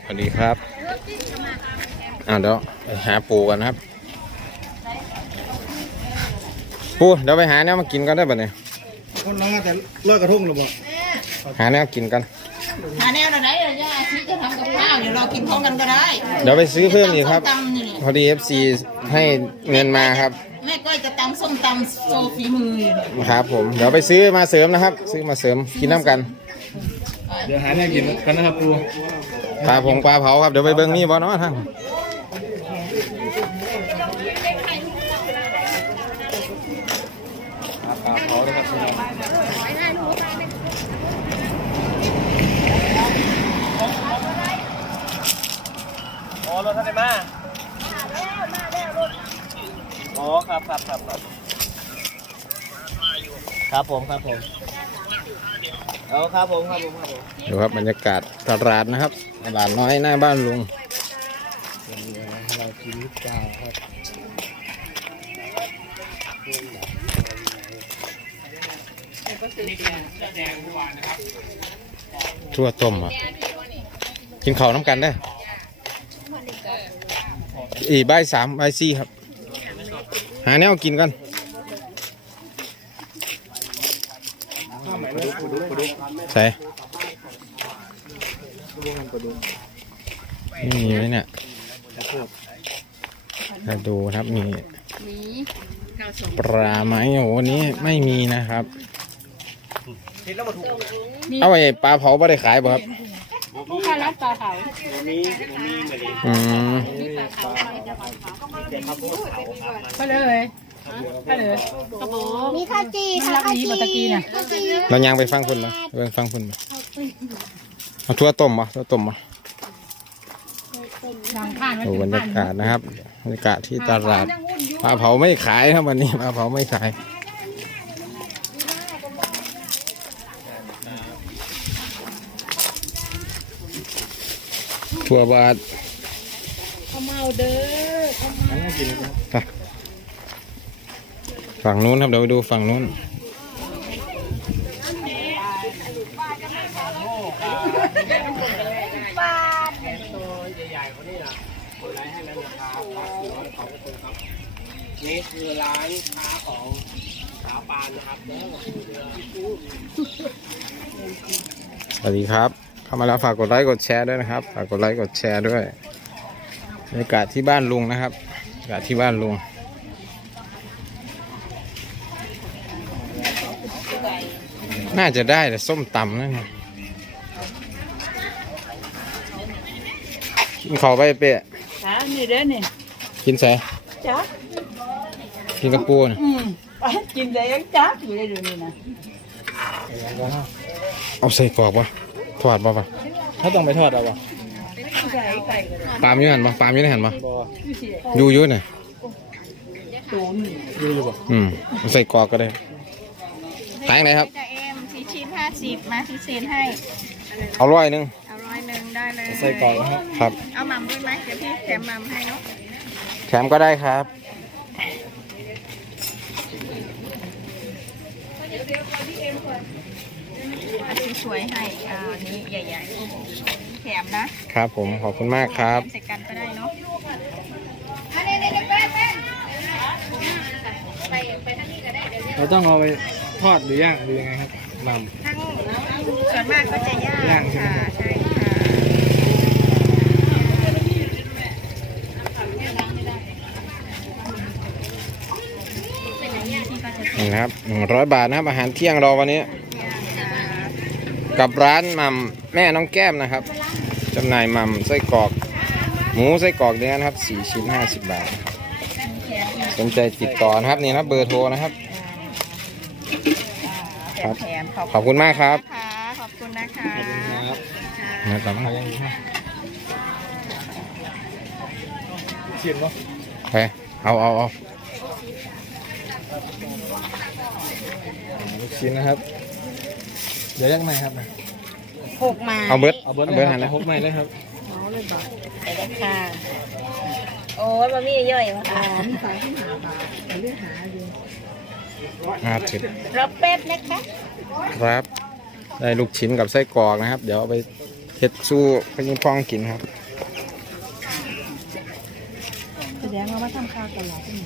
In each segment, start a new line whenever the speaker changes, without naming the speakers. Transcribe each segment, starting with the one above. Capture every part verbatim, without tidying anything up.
สวัสดีครับอ่าเดี๋ยวไปหาปูกันนะครับปูเดี๋ยวไปหาแนวมากินกันได้ป่ะเนี่ย
คนน้องแต่เลิกกระทุ่งหรือเปล่า
หาแนวกินกัน
หาแนวไหนเลยย่าซื้อจะทำกับข้าวเดี๋ยวเรากินพร้อมกันก็ได้
เดี๋ยวไปซื้อเพิ่มอีกครับพอดี เอฟ ซี ให้เงินมาครับ
แม่ก้อยจะตำส้มตำโซฟีมือ
ครับผมเดี๋ยวไปซื้อมาเสริมนะครับซื้อมาเสริมกินน้ำกัน
เดี๋ยวหาแนวกินกันนะครับปู
ปลาผงปลาเผาครับเดี๋ยวไปเบิ้งนี่บ่เนาะท่าน
ปลาเผาเลยครับอ๋อรถท่านไหนมาอ๋อครับครับครับครับครับผมครับผมเอาครับผมครับผมครับผม
ดูครับบรรยากาศตลาดนะครับตลาดน้อยหน้าบ้านลุง
เรากินลูกปลาครับ
ทั่วต้มอ่ะกินข้าวน้ำกันได้อีใบสามใบสี่ครับหาแนวกินกันใส่นี่มีไหมเนี่ยมาดูครับมีปลาไหมโอ้โหนี้ไม่มีนะครับเอาไปปลาเผาไม่ได้ขายป่ะครับ
ลูกค้ารับปลาเผา
อืม
ไปเลยไปเลยกระโปงมีข้าวจีค่ะข้าวจีตะกี้น่ะ
เรายังไปฟังคุณมาไปฟังคุณมาเอาทั่วต้มมาทั่วต้มมาดูบรรยากาศนะครับบรรยากาศที่ตลาดปลาเผาไม่ขายครับวันนี้ปลาเผาไม่ขายทั่วบาท
ข้าวเมาเด้อ
ฝั่งนู้นครับเดี๋ยวไปดูฝั่งนู้น
นี่คือร้านค้าของสาวปานนะครับ
สวัสดีครับเข้ามาแล้วฝากกดไลค์กดแชร์ด้วยนะครับฝากกดไลค์กดแชร์ด้วยบรรยากาศที่บ้านลุงนะครับบรรยากาศที่บ้านลุงน่าจะได้แต่ส้มตำนั่นไงกินข้าวไปเป๊ะ
จ้านี่เด้อนี่
กินใส่
จ้า
กินกระปูนะ
อืมกินได้ยังจ้าอยู่ได้ดูนี่นะ
เอาใส่กรอบวะทอดป่ะปะ
ถ้าต้องไปทอดเอาวะ
ปลาอยู่หันปะปลาอยู่ในหันปะอยู่อยู่เนี่ย
อยู่อยู่ปะ
อืมใส่กรอบก็ได้ขายไหนครับ
สี่ชิ้นห้าสิบมาสี่ชิ้นให้
เอาร้อยหนึ่ง
เอาร้อยหนึ่งได้เลย
ใส่กรอบ
ครับ
เอาหม่ำด้วยไหมเดี๋ยวพี่แถมหม่ำให้เนาะ
แถมก็ได้ครับ
สวยให้อ่านี้ใหญ่ๆแถมนะครับ
ผมขอบคุณมากครับ
ใส่กันก็ได้เนาะ
เราต้องเอาไปทอดหรือย่างหรือยังไงครับหม่ำ
ทั้งส่วนมากก็จะย่างย่างค่ะใช่ค่ะ
นี่ครับหนึ่งร้อยบาทนะครับอาหารเที่ยงเราวันนี้กับร้านหม่ำแม่น้องแก้มนะครับจำหน่ายหม่ำไส้กรอกหมูไส้กรอกเนื้อนะครับสี่ชิ้นห้าสิบบาทสนใจติดต่อนะครับนี่นะเบอร์โทรนะครับครับขอบคุณมากครับ
ขอบคุณนะคะ
มาต่อมา
ชิมเนาะ
ไปเอาเอาเอา
ลูกชิ้นนะครับเดี๋ยวยังไงครับ
หกไม้
เอาเบิร์ด
เอาเบิร์ดเบิร์ดหันแล้วหกไม้เลยครับ
เอาเลยบอกไปเลยค่ะโอ้ยบะหมี่ย่อยวะค่ะมีไฟที่หาปลาไปเลือกหาดู
ห้าสิบ
รับเป็ดนะคะ
ครับได้ลูกชิ้นกับไส้กรอกนะครับเดี๋ยวเอาไปทเห็ดสู้พยิงพองกินครับ
แสดงว่ามาทำข้าวตลอดที่นี่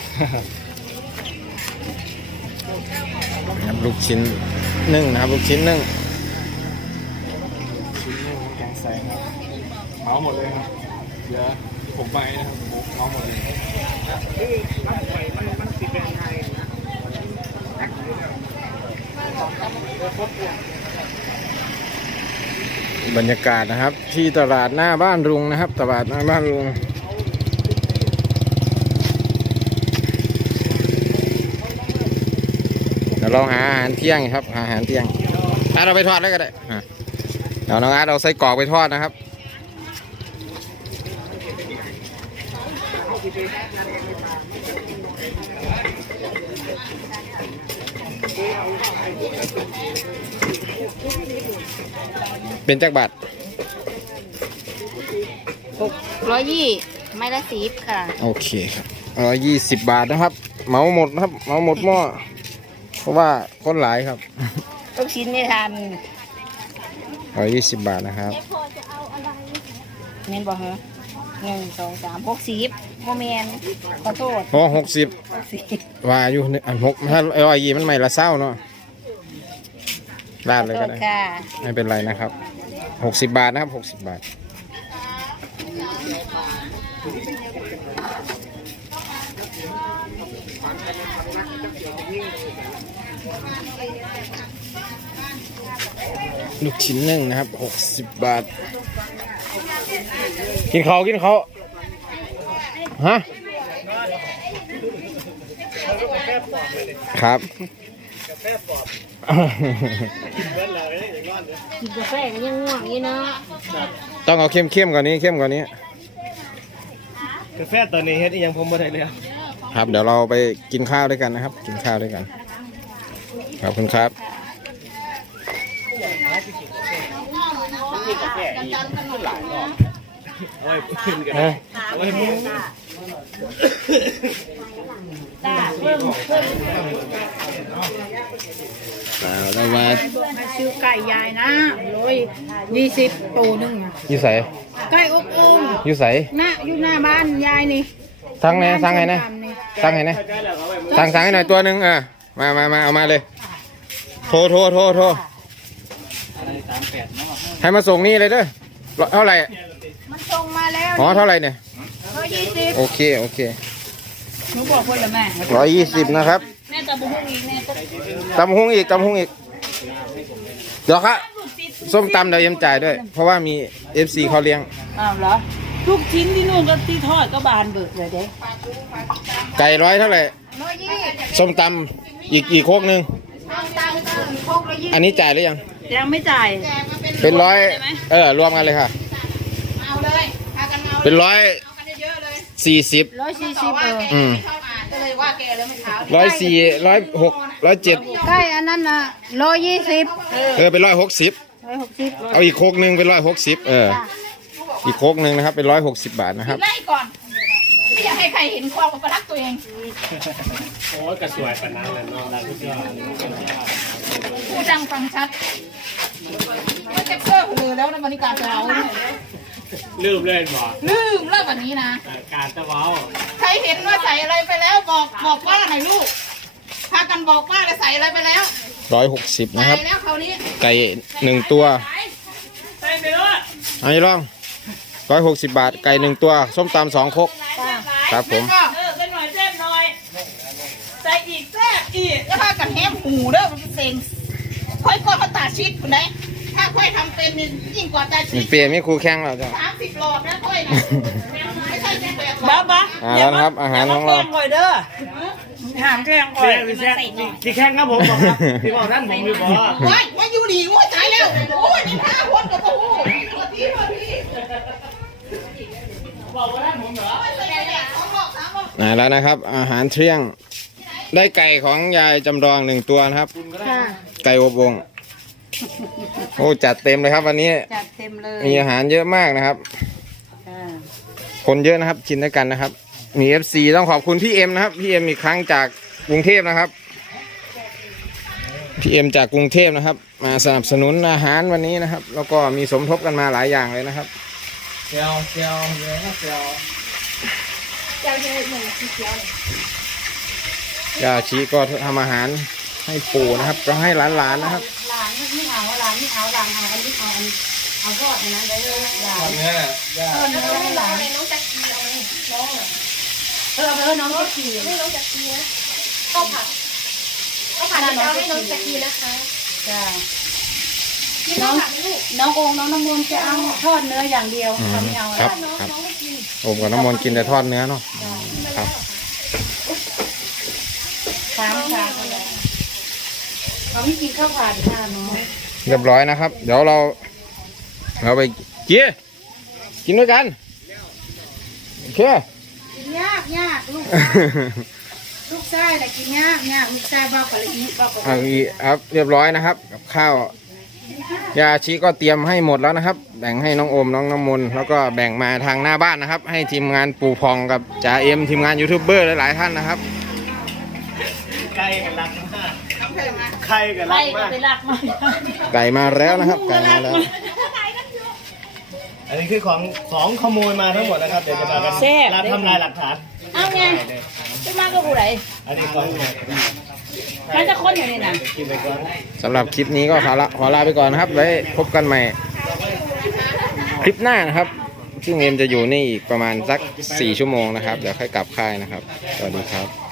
ครับลูกชิ้นนึ่งนะครับลูกชิ้นนึ่ง
ชิ้นหนึงน้ำแกงใสครับเหมาหมดเลยครับเหลือผมไปนะครับเหมาหมดเลย
บรรยากาศนะครับ ที่ตลาดหน้าบ้านลุงนะครับตลาดหน้าบ้านลุงเดี๋ยวเราหาอาหารเที่ยงครับหาอาหารเที่ยงถ้าเราไปทอดแล้วก็ได้อ่ะเดี๋ยวน้องอาร์ตเราใส่กรอกไปทอดนะครับเป็นจักรบาท
หกร้อยยี่ไม่ละสิบค่ะ
โอเคครับร้อยยี่สิบบาทนะครับเหมาหมดนะครับเหมาหมดหม้อเพราะว่าคนหลายครับ
ลูกชิ้นไม่ทัน
ร้อยยี่สิบบาทนะครับ
เมนบอกเหรอหนึ่งสองสามหกสิบโมเมนขอโทษ
โอ้หกสิบ
หกสิบ
ว่าอยู่อันหกถ้าร้อยยี่มันไม่ละเศร้าเนาะราดเลย
โท
ก็
ษ
ได้
ค่ะ
ไม่เป็นไรนะครับหกสิบบาทนะครับหกสิบบาทลูกชิ้นหนึ่งนะครับหกสิบบาทกินเขากินเขาฮะครับ
กินกาแฟก็ยังง่วงอยู่เนาะ
ต้องเอาเข้มเข้มๆกว่านี้เข้มกว่านี้
กาแฟตอนนี้เฮ็ดอีหยังผมบ่ได้เลย
ครับเดี๋ยวเราไปกินข้าวด้วยกันนะครับ กินข้าวด้วยกันขอบคุณครับ
เอาไว้กินกัน
เอ้ย
เอาไว้พูด
จ้าเพิ่มเพิ่ม
เรามา
ซื้อไก่ยายนะร้อยยี่สิบตัวหนึ่งอะ
อยู่ใส่
ไก่อบอึ่ง
อยู่ใส่
หน้าอยู่หน้าบ้านยายนี่
สั่งไงสั่งไงนะ
ส้มตำนี่
สั่งไงนะสั่งสั่งให้หน่อยตัวหนึ่งอ่ะมามามาเอามาเลยโทรโทรโทรโทรให้มาส่งนี่เลยเด้อเท่าไหร่
มันส่งมาแล้ว
อ๋อเท่าไหร่เนี่ย
ร้อยยี่สิบ
โอเคโอเค
หนูบอกคนละแม่
ร้อยยี่สิบนะครับ
แม่ตะบุ้งอีกแม่ก็
ตำหุ้งอีกตำหุ้งอีกเดี๋ยวครับส้มตำเดี๋ยวเอ็มจ่ายด้วย เพราะว่ามีเอฟซีเขาเลี้ยง
อ้าวเหรอทุกชิ้นที่นู่นก็ที่ทอดก็บานเบิกเลยเด้
ไก่ร้อยเท่าไหร่
ร้อยยี่สิบ
ส้มตำอีกอีกโคกหนึ่ง
ตังค์โคกละยี่
อันนี้จ่ายหรือยัง
ยังไม่จ่าย
เป็นร้อยเออรวมกันเลยค่ะ
เอาเลยพากันเอา
เป็นร้อยสี่สิบ
ร้อยสี่สิบเออ
อืม
ก็เลยว่าแกแล้วไม่เช้า
ร้อยสี่ร้อยหกร้อยเจ็ด
ไก่อันนั้นน่ะร้อยยี่สิบ
เออเป็นร้อยหกสิบ
ร้อยหกสิบ
เอาอีกโคกหนึ่งเป็นร้อยหกสิบเอออีกโคกหนึ่งนะครับเป็นร้อยหกสิบบาทนะครับ
ไล่ก่อนไม่อยากให้ใครเห็นความอัปลักษณ์ตัวเอง
โอ้ยกระสวยปานนั้นแหละน้องรักทุกอย่าง
พูดดังฟังชัดไม่แจ็คเกอร์หูเลยแล้วนะบรรยากาศเราเนี่ย
ลืมเลยบ่
ลืมเลิกแบบนี้นะ
การตะเว้า
ใครเห็นว่าใส่อะไรไปแล้วบอกบอกว่าหน่อยลูกพากันบอกว่าจะใส่อะไรไปแล้ว
ร้อยหกสิบนะ
ใส่
ครับ
แล้วคราวนี้
ไก่หนึ่งตัว
ใส่ไปเลย
อันนี้ลองร้อยหกสิบบาทไก่หนึ่งตัวส้มตำสองครกครับผม
ก็
เออเป็นหน่อยแซ่บหน่อยใส่อีกแซ่บอีก
จะพากันแฮมหูเด้อมันเซ็งค่อยก็มาตาชิดคุณไหนถ้าค่อยทำเป็นนี่ยิ่งกว่าตาชิ
มี
ด
เปรียไม่ครูแข้งเราจ้ะ
สามสิบหลอดนะค่อยนะไม่ใช่แค่แบบ
บ้าบ้า
อ่าแล้วนะครับอาหารของเรา
หอยเด้อถามแกงก่อนพี่แข้งพี่แข้งครับผมบอกครับพี่บอกนั่นผมอยู่บอก
ว้ายมาอยู่ดีโอ้ยตายแล้วโอ้ยนี่ห้าคนกับโอ้โหสวัสดีสวัสดี
บอกว่านั่นผมเหรอ
อ่าแล้วนะครับ อาหารเที่ยงได้ไก่ของยายจำลองหนึ่งตัวนะครับ ไก่อบวงโอ้จัดเต็มเลยครับวันนี้
จัดเต็มเลย
มีอาหารเยอะมากนะครับ คนเยอะนะครับกินด้วยกันนะครับ มี เอฟ ซี ต้องขอบคุณพี่เอ็มนะครับพี่เอ็มอีกครั้งจากกรุงเทพนะครับพี่เอ็มจากกรุงเทพนะครับ มาสนับสนุนอาหารวันนี้นะครับ แล้วก็มีสมทบกันมาหลายอย่างเลยนะครับ
เจียวเจียวเยอะครับเจียว
ยาชีก็ทำอาหารให้ปู่นะครับ ก็ให้หลานๆนะครับ
หลานไม่เอาหลานไม่เอาหลานเอาอันนี้เอาอันเอาทอดในนั้นได้เลยหลา
ทอน ดเนื้อย่าง
ทอดเนื้อให้หลานน้องจักรีเอาไหมน้องเออเอาไปให้น้องจักรีให้น้องจักรีนะข้าวผัดข้าวผัดเราให้น้องจักรีนะคะจ้าน้องน้ององค์น้องน้ำมนต์จะเอาทอดเนื้ออย่างเดียว
อืม
เขาไม่เอา
ครับ
น้อง
ครับ
น้องไม่กิน
โอมกับน้ำมนต์กินแต่ทอดเนื้อเนาะครับ
สามค่ะเขาไม่กินข้าวผัดค่ะน้อง
เรียบร้อยนะครับ เดี๋ยวเรา เราไปเกี้ยกินด้วยกันโอเค
กินยากยากลูกลูกชายแต่กินยากยากลูกชายบ้าปะละอีบ้าปะ
เอาอีกครับเรียบร้อยนะครับ กับข้าวยาชีก็เตรียมให้หมดแล้วนะครับ แบ่งให้น้องโอมน้องน้ำมนต์แล้วก็แบ่งมาทางหน้าบ้านนะครับ ให้ทีมงานปู่พองกับจ่าเอ็มทีมงานยูทูบเบอร์หลายๆท่านนะครับ
ไก่กับรักมากไข่กับรั
ไล่
ก
ก็
มาก
ไปลักมา
ไก่มาแล้วนะครับ ไก่มาแล้ว
อันนี้คือของของขโมยมาทั้งหมดนะครับเดี๋ยวจะมากันรับทำลายหลักฐาน
เอาไงจะมากับผู้ใด
อันนี้ของ
มันจะคนอยู่นี่นะ
กินไปก่อน
สำหรับคลิปนี้ก็ขอลาขอลาไปก่อนนะครับ ไว้พบกันใหม่ คลิปหน้านะครับ ซึ่งเอ็มจะอยู่นี่อีกประมาณสักสี่ชั่วโมงนะครับ เดี๋ยวค่อยกลับค่ายนะครับ สวัสดีครับ